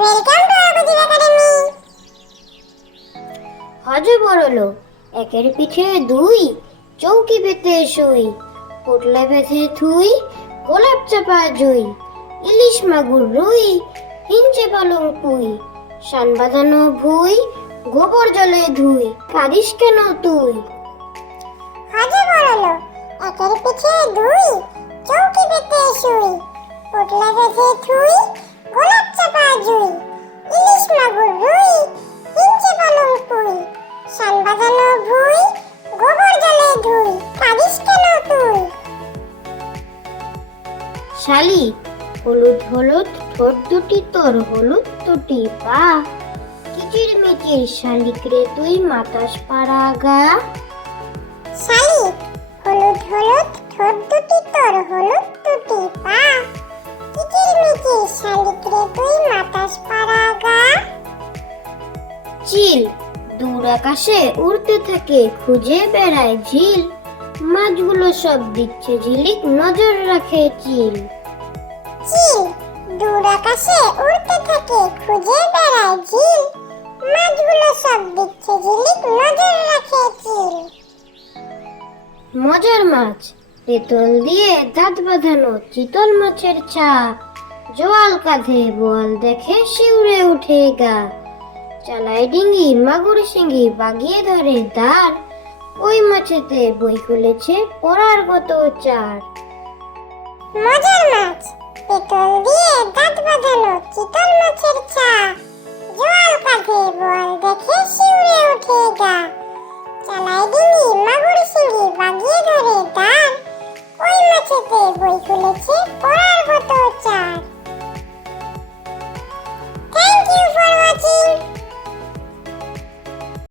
Welcome to academy হজে একের পিঠে দুই চৌকি পেতে শুই পোটলা বেঁধে থুই গোলাপ চাপা জুই ইলিশ মাগুর রুই হিঞ্চে পালং পুই শান বাঁধানো ভুই গোবর জলে ধুই কাঁদিস কেন তুই? হজে বড়লো একের পিছে দুই চৌকি পেতে শুই পোটলা বেঁধে থুই গোলাপ চাপা জুই শালি হলুদ হলুদ ঠোঁট দুটি তোর হলুদ দুটি পা। কিচির মিচির শালিক রে তুই মাতাস পাড়া গা। শালিক হলুদ হলুদ ঠোঁট দুটি তোর হলুদ দুটি পা। কিচির মিচির শালিক রে তুই মাতাস পাড়া গা। চিল দূর আকাশে উড়তে থাকে খুঁজে বেড়ায় ঝিল। মাছগুলো সব দিচ্ছে ঝিলিক নজর রাখে চিল। চিল দূর আকাশে উড়তে থাকে খুঁজে বেড়ায় ঝিল। মাছগুলো সব দিচ্ছে ঝিলিক নজর রাখে চিল। মজার মাছ পেতল দিয়ে দাঁত বাঁধানো চিতল মাছের ছাপ। জোয়াল কাঁধে বোয়াল দেখে শিউরে উঠে গা। চালায় ডিঙ্গি মাগুর শিঙ্গি বাগিয়ে ধরে দাঁড়। ওই মাছেতে বই খুলেছে, পড়ার কত চার। মজার মাছ, পেটল দিয়ে দাঁত বাঁধানো চিতল মাছের চা। জল কাঁধে বল দেখে শিউরে উঠে গা। চালাই ডিঙি, মাগুর সিঙ্গি বাগিয়ে ধরে দাঁড় ওই মাছেতে বই খুলেছে, পড়ার